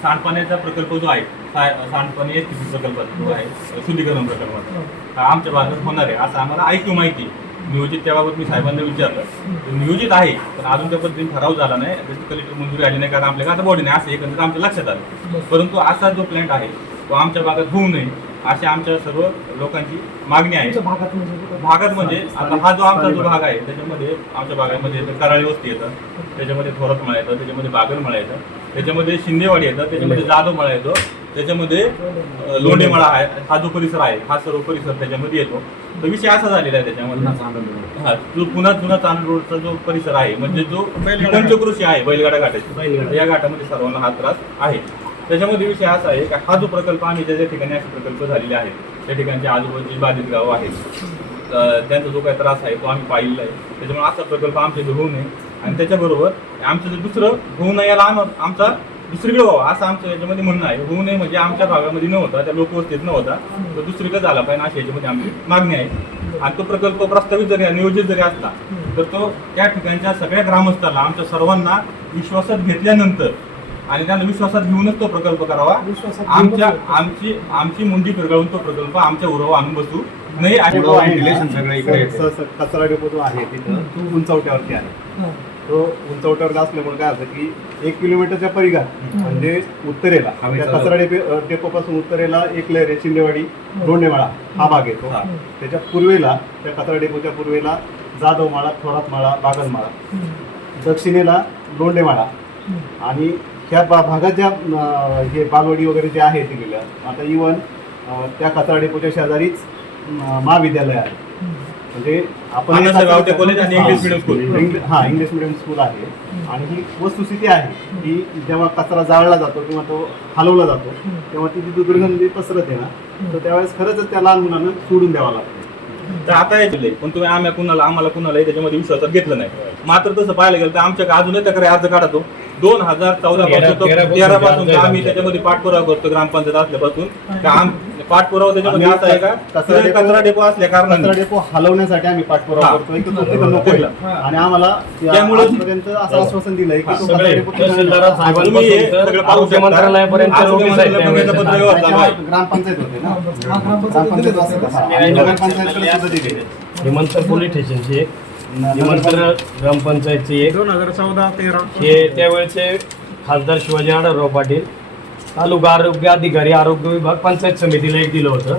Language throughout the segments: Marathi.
सांडपाण्याचा प्रकल्प जो आहे सांडपाणी प्रकल्प जो आहे शुद्धीकरण प्रकल्प हा. आमच्या भागात होणार आहे असं आम्हाला ऐकू माहिती नियोजित त्याबाबत मी साहेबांना विचारलं. नियोजित आहे पण अजून त्या पद्धतीने ठराव झाला नाही. कलेक्टर मंजुरी आली नाही कारण आपल्या आता बॉडी नाही असं एकंदरीत आमच्या लक्षात आलं. परंतु असा जो प्लॅन्ट आहे तो आमच्या भागात होऊ नये अशी आमच्या सर्व लोकांची मागणी आहे. भागात म्हणजे भागात म्हणजे आता हा जो आमचा जो भाग. आहे त्याच्यामध्ये आमच्या भागामध्ये कराळी वस्ती येतं त्याच्यामध्ये थोरतमळा येतं त्याच्यामध्ये बागलमळा येतं त्याच्यामध्ये शिंदेवाडी येतं त्याच्यामध्ये जाधवमळा येतो त्याच्यामध्ये लोंढेमळा आहे हा जो परिसर आहे हा सर्व परिसर त्याच्यामध्ये येतो. तर विषय असा झालेला आहे त्याच्यामध्ये. हा जो पुन्हा जुना चांदूर रोडचा जो परिसर आहे म्हणजे जो पंचकृषी आहे बैलगाडा घाटाची या घाटामध्ये सर्वांना हा त्रास आहे. त्याच्यामध्ये विषय असा आहे की हा जो प्रकल्प आम्ही ज्या ज्या ठिकाणी असे प्रकल्प झालेले आहेत त्या ठिकाणचे आजूबाजूची बाधित गावं आहेत त्यांचा जो काही त्रास आहे तो आम्ही पाहिलेला आहे. त्याच्यामुळे असा प्रकल्प आमच्या इथे होऊ नये. आणि त्याच्याबरोबर आमचं जे दुसरं होऊ नये याला आम आमचा दुसरीकडे व्हावा असं आमचं याच्यामध्ये म्हणणं आहे. होऊ नये म्हणजे आमच्या भागामध्ये न होता त्या लोकवस्तीत न होता तो दुसरीकडे झाला पाहिजे अशी याच्यामध्ये आमची मागणी आहे. आणि तो प्रकल्प प्रस्तावित जरी नियोजित जरी असला तर तो त्या ठिकाणच्या सगळ्या ग्रामस्थांना आमच्या सर्वांना विश्वासात घेतल्यानंतर आणि त्यांना विश्वासात घेऊनच तो प्रकल्प करावा. आमच्या आमची आमची मुंडी पिरगळून तो प्रकल्प आमच्या उरावर आणून बसू. नाही कचरा डेपो जो आहे तिथं तो उंचवट्यावरती आहे. तो उंचवट्यावर असल्यामुळे काय होतं की एक किलोमीटरच्या परिघात म्हणजे उत्तरेला कचरा डेपो डेपोपासून उत्तरेला एक लहर आहे शिंदेवाडी दोंडेमाळा हा भाग येतो. हा. त्याच्या पूर्वेला त्या कचरा डेपोच्या पूर्वेला जाधवमाळा थोरातमाळा बागलमाळा हम्म. दक्षिणेला हम्म. आणि ह्या बा भागात ज्या अं, हे बालवाडी वगैरे जे आहे दिलेलं आता इवन त्या कचरा डेपोच्या शेजारीच अं, महाविद्यालय आहे. म्हणजे आपण आनंद गावटे कॉलेज आणि इंग्लिश medium school. इंग्लिश हा इंग्लिश मिडियम स्कूल आहे. आणि ही वस्तुस्थिती आहे की जेव्हा कचरा जाळला जातो किंवा तो हलवला जातो. तेव्हा ती जी दुर्गंधी पसरत आहे ना. तर त्यावेळेस खरंच त्या लहान मुलांना सोडून द्यावा लागतो. तर आता हे दिलंय पण तुम्ही आम्ही कुणाला आम्हाला कुणालाही त्याच्यामध्ये विश्वासात घेतलं नाही. मात्र तसं पाहायला गेलं तर आमच्या अजूनही तक्रारी अर्ज काढतो दोन हजार चौदा पासून तेरा पासून आम्ही. त्याच्यामध्ये पाठपुरावा करतो ग्रामपंचायत असल्यापासून का आम पाठपुरावा त्याच्यामध्ये असा आहे का कचरा डेपो- कचरा डेपो असल्या कचरा कारणाने डेपो हलवण्यासाठी आम्ही पाठपुरावा. करतोय की तो तिथं नको आहे. हा. आणि आम्हाला त्यामुळे- आजपर्यंत असं आश्वासन दिलंय की तो कचरा सगळे डेपो तिथं तहसीलदार नाही. साहेबांपासून तुम्ही हे तर सगळं पाहू आरोग्य शकता. मंत्रालयापर्यंत आरोग्य नोटीस आहेत मंत्रालयापर्यंत त्यावेळेस. पत्र व्यवस्था त्याच्यावर आहे. ग्रामपंचायत होते ना ग्रामपंचायत. हा. आणि नगरपंचायतकडे सुद्धा दिली विमानतळ पोलीस स्टेशनची एक विमानतळ ग्रामपंचायतची एक. दोन हजार चौदा तेरा. हे त्यावेळेचे खासदार शिवाजी आढळराव पाटील तालुका आरोग्य अधिकारी आरोग्य विभाग पंचायत समितीला एक दिलं होतं.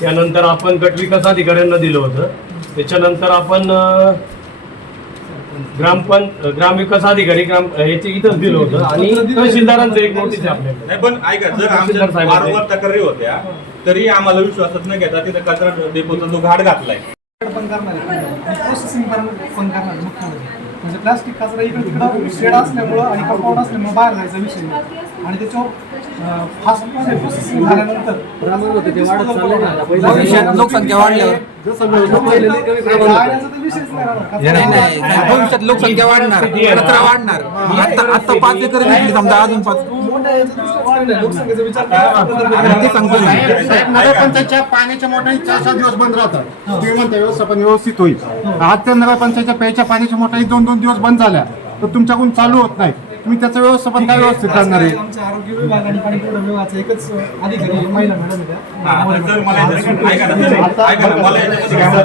त्यानंतर आपण गटविकास अधिकाऱ्यांना दिलं होतं. त्याच्यानंतर आपण ग्रामपं ग्रामविकास अधिकारी ग्राम याचे इथंच दिलं होतं. आणि तहसीलदारांचं एक नोटीस आपल्याकडे. नाही पण ऐका जर आमच्या. वारंवार तक्रारी होत्या तरी आम्हाला विश्वासात न घेता तिथे कचरा डेपोचा जो घाट घातलाय. पण करणार आहे. प्रोसेसिंग पण करणार मुख्यमंत्री म्हणजे प्लास्टिक कचरा इकडे तिकडं शेड असल्यामुळं आणि कंपाऊंड असल्यामुळं बाहेर जायचा विषय नाही. आणि त्याच्यावर फास्ट प्रोसेसिंग झाल्यानंतर भविष्यात लोकसंख्या वाढल्यावर. जाळण्याचा तर विषयच नाही राहणार. नाही नाही भविष्यात लोकसंख्या वाढणार. कचरा वाढणार. आता आता पाच एकर घेतली समजा अजून पाच. मोठ्या. लोकसंख्येचा विचार आणि ते सांगतो मी. नगरपंचायतच्या पाण्याच्या मोटारी चार चार दिवस बंद राहतात. तुम्ही म्हणता व्यवस्थापन व्यवस्थित होईल. आज त्या नगरपंचायतच्या प्यायच्या पाण्याच्या मोटारी दोन दोन दोन दिवस बंद झाल्या तर तुमच्याकडून चालू होत नाही. तुम्ही त्याचं व्यवस्थापन काय व्यवस्थित करणार आहे? आमच्या आरोग्य विभाग आणि पाणी पुरवठा विभागाचा एकच अधिकारी महिला मॅडम आहे त्या. हा,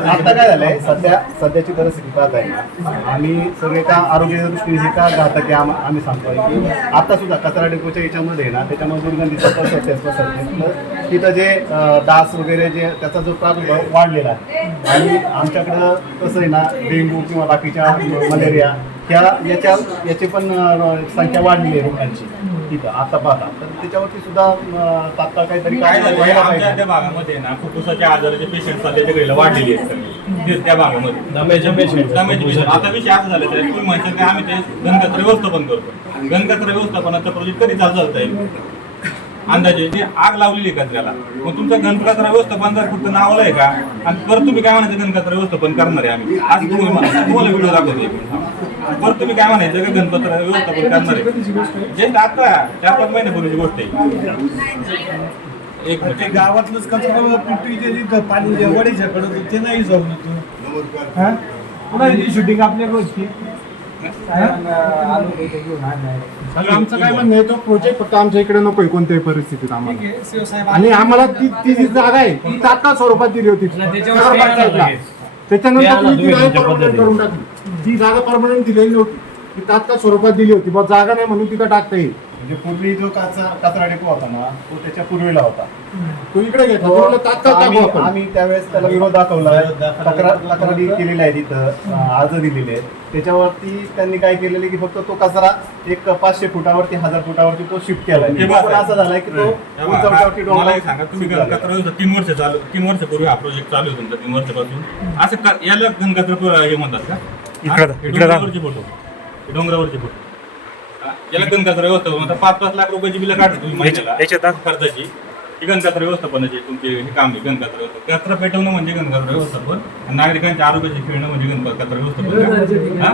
आता काय झालंय? सध्या सध्याची परिस्थिती पाहत आहे. आम्ही सगळे का आरोग्याच्या दृष्टीने हे का आहे? आम- आम्ही सांगतोय की आता सुद्धा कचरा डेपोच्या याच्यामध्ये आहे ना त्याच्यामध्ये दुर्गंधीचा पसरते पसरते तर तिथं जे अं, डास वगैरे जे त्याचा जो प्रादुर्भाव वाढलेला आहे. आणि आमच्याकडं कसं आहे ना डेंग्यू किंवा बाकीच्या मलेरिया ह्या याच्या याची पण संख्या वाढलेली आहे रुग्णांची तिथं आता पाहता तर त्याच्यावरती सुद्धा तात्काळ काहीतरी काय झालं? व्हायला आमच्या पाहिजे. त्या भागामध्ये ना फुफ्फुसाच्या आजाराचे पेशंट सध्याच्या घडीला वाढलेली आहेत सगळी. ते- त्या भागामध्ये. दम्याचे पेशंट दम्याचे patient. आता विषय असा झाला तर तुम्ही म्हणता की आम्ही ते घनकचरा व्यवस्थापन करतो. घनकचरा व्यवस्थापनाचा प्रोजेक्ट कधी चालू चालता येईल अंदाजे जी आग लावलेली कचऱ्याला. मग तुमचा घनकचरा व्यवस्थापन जर फक्त नावाला आहे का? आणि परत तुम्ही काय म्हणायचं घनकचरा व्यवस्थापन करणार आहे आम्ही? आज तुम्ही म्हणा- तुम्हाला व्हिडिओ दाखवतो परत तुम्ही काय म्हणायचं का घनकचरा व्यवस्थापन करणार आहे? जे आता चार पाच महिन्यापूर्वीची गोष्ट आहे. एक ते मिनिट गावातलंच कचरा पिंटू इथे पाणी वडीच्या कडे ते नाही जाऊन हा? पुन्हा शूटिंग आपल्या गोष्टी आमचं काय म्हणणं आहे तो प्रोजेक्ट फक्त आमच्या इकडे नकोय कोणत्याही परिस्थितीत आम्हाला. आहे आणि आम्हाला ती ती जी जागा आहे ती तात्काळ स्वरूपात दिली होती. आणि. त्याच्यानंतर तुम्ही ती जागा. करून टाकली. जी जागा परमनंट दिलेली नव्हती. ती तात्काळ स्वरूपात दिली होती. बा जागा नाही म्हणून तिथं टाकता येईल. म्हणजे पूर्वी जो कचरा कचरा डेपो होता ना तो त्याच्या पूर्वीला होता. तो इकडे घेतला तो म्हणलं तात्काळ टाकू आपण. आम्ही त्यावेळेस त्याला विरोध दाखवला. तक्रार तक्रारी केलेल्या आहे तिथं अर्ज दिलेले आहेत. त्याच्यावरती त्यांनी काय केलेलं की फक्त तो कचरा एक पाचशे फुटावरती हजार फुटावरती तो शिफ्ट केलाय हे तो. पण असा झालाय की तो उंचावरती मला डोंगरावर एक सांगा. तुम्ही तीन वर्ष चालू तीन वर्षापूर्वी हा प्रोजेक्ट चालू आहे तुमचा तीन वर्षापासून. असं का याला गणकत्र हे म्हणतात का? हा? हे डोंगरावरचे फोटो. हे डोंगरावरचे फोटो. हा? याला गणकत्र व्यवस्थापन म्हणतात. पाच पाच लाख रुपयाची बिलं काढता तुम्ही महिन्याला खर्चाची ही गणकत्र व्यवस्थापनाची तुमचे हे काम आहे गणकत्र व्यवस्थापन. कचरा पेटवणं म्हणजे गणकत्र व्यवस्थापन. आणि नागरिकांच्या आरोग्याची खेळणं म्हणजे गणकत्र व्यवस्थापन. हा?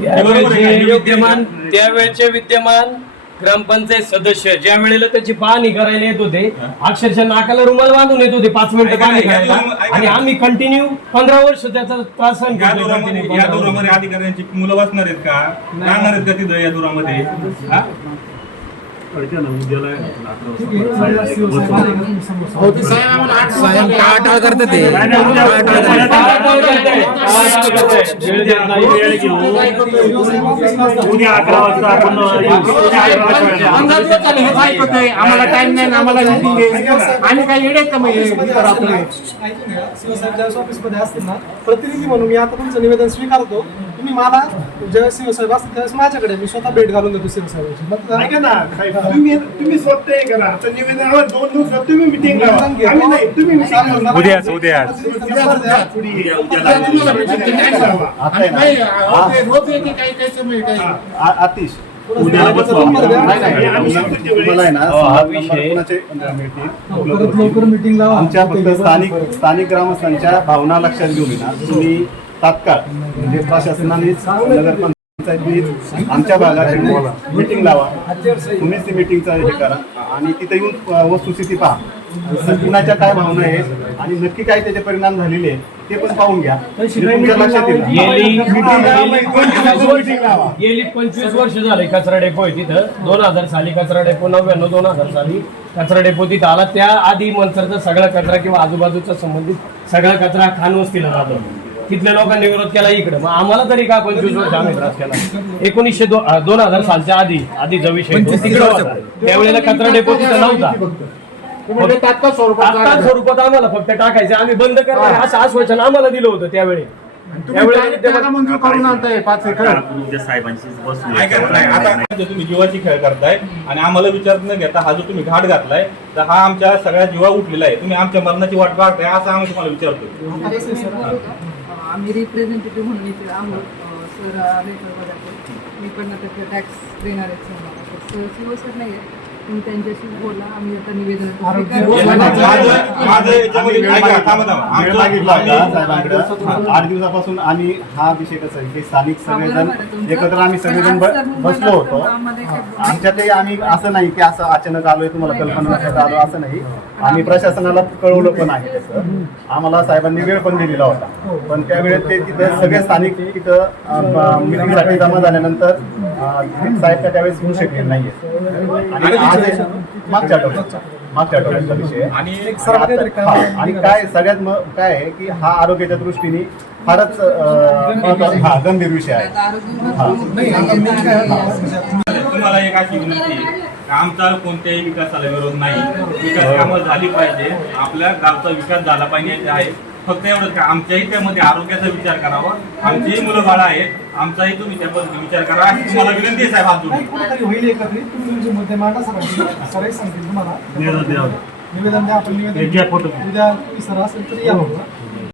त्यावेळेचे? विद्यमान त्यावेळेचे विद्यमान ग्रामपंचायत सदस्य ज्या वेळेला त्याची पाहणी करायला येत होते अक्षरशः नाकाला रुमाल बांधून येत होते पाच मिनिटं ऐका ना, पाहणी या करायला दोन- ऐका आणि ना. आम्ही कंटिन्यू पंधरा वर्ष त्याचा त्रास सहन या करतोय धोरणामध्ये continue या पंधरा वर्ष. धोरणामध्ये अधिकाऱ्यांची मुलं वाचणार आहेत का राहणार आहेत का तिथं या धोरणामध्ये हा? साहेब आम्हाला आठ साहेब. टाळाटाळ करतात ते टाळाटाळ करतात. वेळ. उद्या अकरा वाजता आपण आम्हाला टाइम नाही आम्हाला आहे. आणि काय येडे का मग हे ऑफिसमध्ये इतर असतील आपले ना, ऐकून घ्या. सीओ साहेब ज्यावेळेस ऑफिसमध्ये असतील ना प्रतिनिधी म्हणून मी आता तुमचं निवेदन स्वीकारतो तुम्ही मला ज्यावेळेस सीओ साहेब असतील त्यावेळेस माझ्याकडे मी स्वतः भेट घालून देतो सीओ साहेबांची मग ऐका ना साहेब, तुम्ही तुम्ही स्वतः हे करा आता निवेदन आम्हाला दोन दिवसात तुम्ही मिटिंग निवेदन घेतो. आम्ही नाही तुम्ही meeting चालेल, लावा. उद्याच, उद्याच. तुम्हाला आणि रोज येते काही काही समय काही आ- आतिश उद्या. नाही, नाही, आम्ही तुम्ही- सांगतो त्यावेळेस. तुम्हाला आहे ना हो, हा संदर्भ विषय- नंबर कुणाचे मिळतील लवकरात लवकर मीटिंग लावा आमच्या फक्त स्थानिक स्थानिक ग्रामस्थांच्या भावना लक्षात घेऊन आहे ना तुम्ही तात्काळ. म्हणजे प्रशासनानेच नगरपंचायतीने आमच्या भागात मिटिंग लावा. तुम्हीच ती मिटिंगचा हे करा. आणि तिथे येऊन वस्तुस्थिती पहा. कुणाच्या काय भावना आहेत आणि नक्की काय त्याचे परिणाम झालेले आहेत ते पण पाहून घ्या. लक्षात लावा. गेली पंचवीस वर्ष झाले कचरा डेपो आहे तिथं. दोन हजार साली कचरा डेपो नव्याण्णव दोन हजार साली कचरा डेपो तिथं आला. त्या आधी मनसरचा सगळा कचरा किंवा आजूबाजूचा संबंधित सगळा कचरा खानवस्तीला जातो तिथल्या लोकांनी विरोध केला इकडे. मग आम्हाला तरी का पंचवीस वर्ष आम्ही त्रास केला? एकोणीसशे दोन हजार सालच्या आधी आधीचा विषय तो. पंचवीस तिकडे वर्ष. होता. त्यावेळेला कचरा डेपो तिथं नव्हता म्हणजे तात्काळ स्वरूपात आम्हाला फक्त टाकायचे. आम्ही बंद करणार असं आश्वासन आम्हाला दिलं होतं त्यावेळी. तुम्ही जीवाची खेळ करताय आणि आम्हाला विचार न घेता हा जो तुम्ही घाट घातलाय तर हा आमच्या सगळ्या जीवा उठलेला आहे. तुम्ही आमच्या मरणाची वाट पाहताय असं आम्ही तुम्हाला विचारतो आम्ही रिप्रेझेंटेटिव्ह म्हणून इथे आहोत सर आले मी पण आता टॅक्स देणार आहेत सर मला तर सर सीओ सर नाही आहे तुम्ही त्यांच्याशी बोला आम्ही आता निवेदन आठ दिवसापासून आम्ही हा विषय कसा आहे की स्थानिक सगळेजण एकत्र आम्ही सगळेजण ब- बसलो होतो. आमच्यातही आम्ही असं नाही की असं अचानक आलोय तुम्हाला कल्पना आलो असं नाही. आम्ही प्रशासनाला कळवलं पण आहे तसं आम्हाला साहेबांनी वेळ पण दिलेला होता. पण त्यावेळेस ते तिथे सगळे स्थानिक तिथं मिटिंगसाठी जमा झाल्यानंतर साहेब त्या त्यावेळेस येऊ शकले नाहीये. आणि आज मागच्या मागच्या आठवड्याचा विषय. आणि हा, आणि काय सगळ्यात काय आहे की हा आरोग्याच्या दृष्टीने फारच हा गंभीर विषय आहे. नाही तुम्हाला एक अशी विनंती आमचा कोणत्याही विकासाला विरोध नाही. विकास कामं झाली पाहिजे. आपल्या गावचा विकास झाला पाहिजे आहे. फक्त एवढंच का आमच्याही त्यामध्ये आरोग्याचा विचार करावा. आमचीही मुलं बाळा आहेत आमचाही तुम्ही त्या पद्धतीने विचार करा. अशी तुम्हाला विनंती आहे साहेब. नाही कुठेतरी होईल एकत्रित तुम्ही तुमचे मुद्दे मांडा सरांची सराई सांगतील तुम्हाला. निवेदन द्या. आपण निवेदन घ्या फोटो. उद्या सर असेल तरी या बघा.